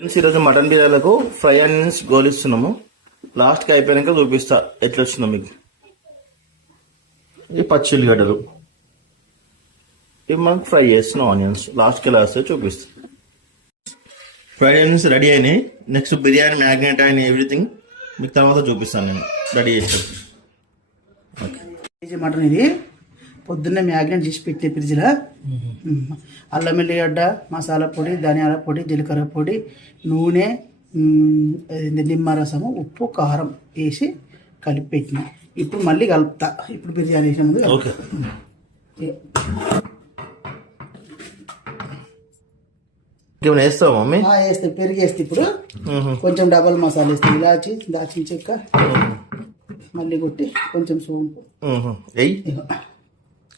Friends ఈరోజు mutton బిర్యానీలకు fry onions గోలిస్తున్నాము. లాస్ట్కి అయిపోయాక చూపిస్తా ఎట్లా వచ్చిందో మీకు. ఈ పచ్చి ఉల్లిగడ్డలు ఇవి మనకు ఫ్రై చేస్తున్నాం. ఆనియన్స్ లాస్ట్కి ఎలా వస్తాయో చూపిస్తా. ఫ్రై ఆనియన్స్ రెడీ అయినాయి. నెక్స్ట్ బిర్యానీ మ్యాగ్నేట్ అయిన ఎవ్రీథింగ్ మీకు తర్వాత చూపిస్తాను నేను రెడీ చేసి. కేజీ మటన్ ఇది పొద్దున్నే మ్యాగ్నేట్ చేసి పెట్టే ఫ్రిడ్జ్లో. అల్లం ఎల్లిగడ్డ, మసాలా పొడి, ధనియాల పొడి, జీలకర్ర పొడి, నూనె, నిమ్మరసము, ఉప్పు, కారం వేసి కలిపి పెట్టిన. ఇప్పుడు మళ్ళీ కలుపుతా. ఇప్పుడు బిర్యానీ వేసే ముందు వేస్తావా మమ్మీ? వేస్తే పెరిగి వేస్తే ఇప్పుడు కొంచెం డబల్ మసాలా వేస్తే ఇలాచి, దాచిన చెక్క, మళ్ళీ కొట్టి కొంచెం సోంపు.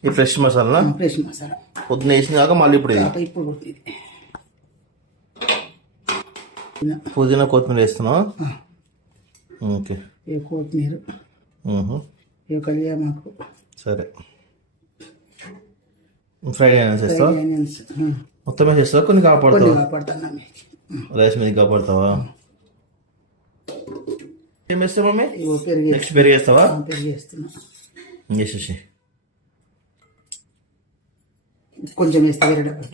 ఈ ఫ్రెష్ మసాలా పొద్దున వేసిన కాక మళ్ళీ ఇప్పుడు కొట్టి పుదీనా కొత్తిమీర వేస్తున్నావా? ఓకే. కొత్తిమీర, కళ్యామాకు. సరే, ఫ్రైడ్ ఆనియన్స్ వేస్తావా? మొత్తం వేసేస్తావా? కొన్ని కాపాడుతావా? రైస్ మీద కాపాడుతావా? ఏం వేస్తావు మమ్మీ? నెక్స్ట్ పెరిగి వేస్తావా? పెరిగేస్తున్నా. వేసేసి కొంచెం వేస్తే వేరే డబ్బా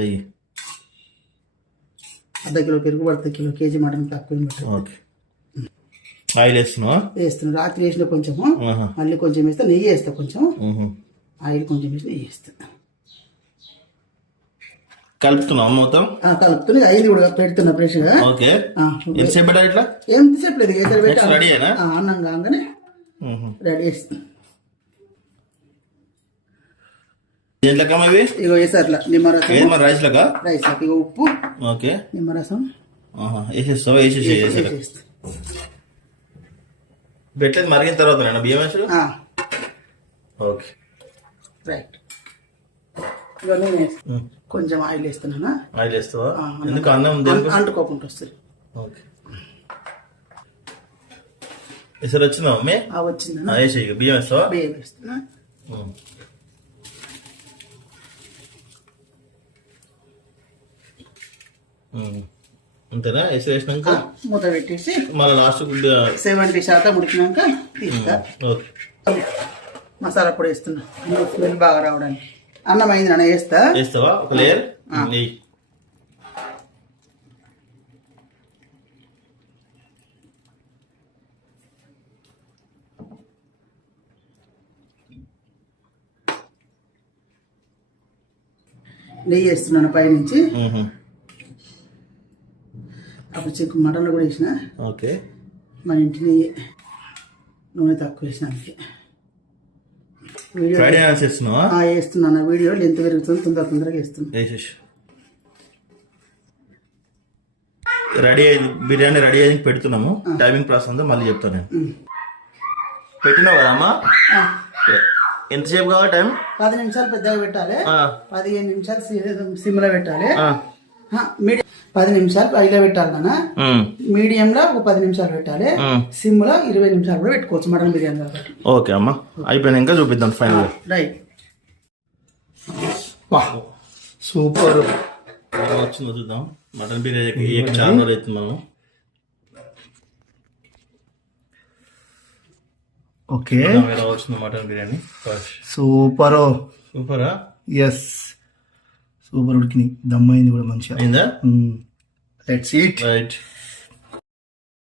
అయ్యి అర్ధ కిలో పెరుగు పడుతుంది. కిలో కేజీ మటన్ తక్కువ. ఓకే. ఆయిల్ వేస్తున్నావా? వేస్తున్నా. రాత్రి వేసిన కొంచెము, మళ్ళీ కొంచెం వేస్తా. నెయ్యి వేస్తా కొంచెం. ఆయిల్ కొంచెం వేసి నెయ్యి వేస్తా. కలుపుతున్నావా మొత్తం? కలుపుతున్నా. ఐదు కూడా పెడుతున్నా ఫ్రెష్గా. ఓకే. ఎంతసేపు పెట్టాలి ఇట్లా? ఎంతసేపు లేదు, రెడీ అయినా అన్నం కాగానే రెడీ చేస్తా. ఇగో వేసారు నిమ్మరసం. రైస్ లకా? రైస్ లక. ఇగో ఉప్పు, ఓకే, నిమ్మరసం వేసేస్తావా? వేసేసి పెట్టలేదు మరిగిన తర్వాత బియ్యం వేసాడు. Okay, right. ఇక నేను కొంచెం ఆయిల్ వేస్తున్నానా? ఆయిల్ వేస్తావా? ఎందుకు? అన్నం అంటుకోకుండా వస్తుంది. ఓకే. ఎసరు వచ్చిందా మమ్మీ? వచ్చిందా? వేసి బియ్యం వేస్తావా? బియ్యం వేస్తున్నా. అంతేనా? వేసి వేసినాక మూత పెట్టేసి మళ్ళీ లాస్ట్ 70% ఉడికినాక తీస్తా. ఓకే. మసాలా పొడి వేస్తున్నా స్మెల్ బాగా రావడానికి. అన్నం అయింది నాన్న, వేస్తావా? ఒక లేయర్ నెయ్యి. నెయ్యి వేస్తున్నాను పైనుంచి. అప్పుడు చెక్కు మటన్లో కూడా వేసిన. ఓకే. మన ఇంటి నెయ్యి, నూనె తక్కువ వేసిన. వేస్తున్నాను. వీడియో ఎంత పెరుగుతుంది, తొందరగా వేస్తున్నా. రెడీ అయింది బిర్యానీ. రెడీ అయ్యి పెడుతున్నాము. టైమింగ్ ప్రాసెస్ అంతా మళ్ళీ చెప్తాను నేను. పెట్టినావు కదా అమ్మా? ఎంతసేపు కావాలి టైం? 10 నిమిషాలు పెద్దగా పెట్టాలి, 15 నిమిషాలు సిమ్లో పెట్టాలి. 10 నిమిషాలు పైలో పెట్టాలి నాన్న. మీడియంలో ఒక 10 నిమిషాలు పెట్టాలి. సిమ్ లో 20 నిమిషాలు కూడా పెట్టుకోవచ్చు మటన్ బిర్యానీ కాబట్టి. ఓకే అమ్మా, అయిపోయినాక చూపిద్దాం ఫైనల్. రైట్. సూపర్ వచ్చిందో చూద్దాం. మటన్ బిర్యానీ చాలా రోజులు అవుతున్నాము. ఓకే, ఎలా వచ్చింది మటన్ బిర్యానీ? సూపరా? Yes, super. ఉడికినాయి, దమ్ అయింది కూడా మంచిగా. అయిందా? Let's eat. రైట్.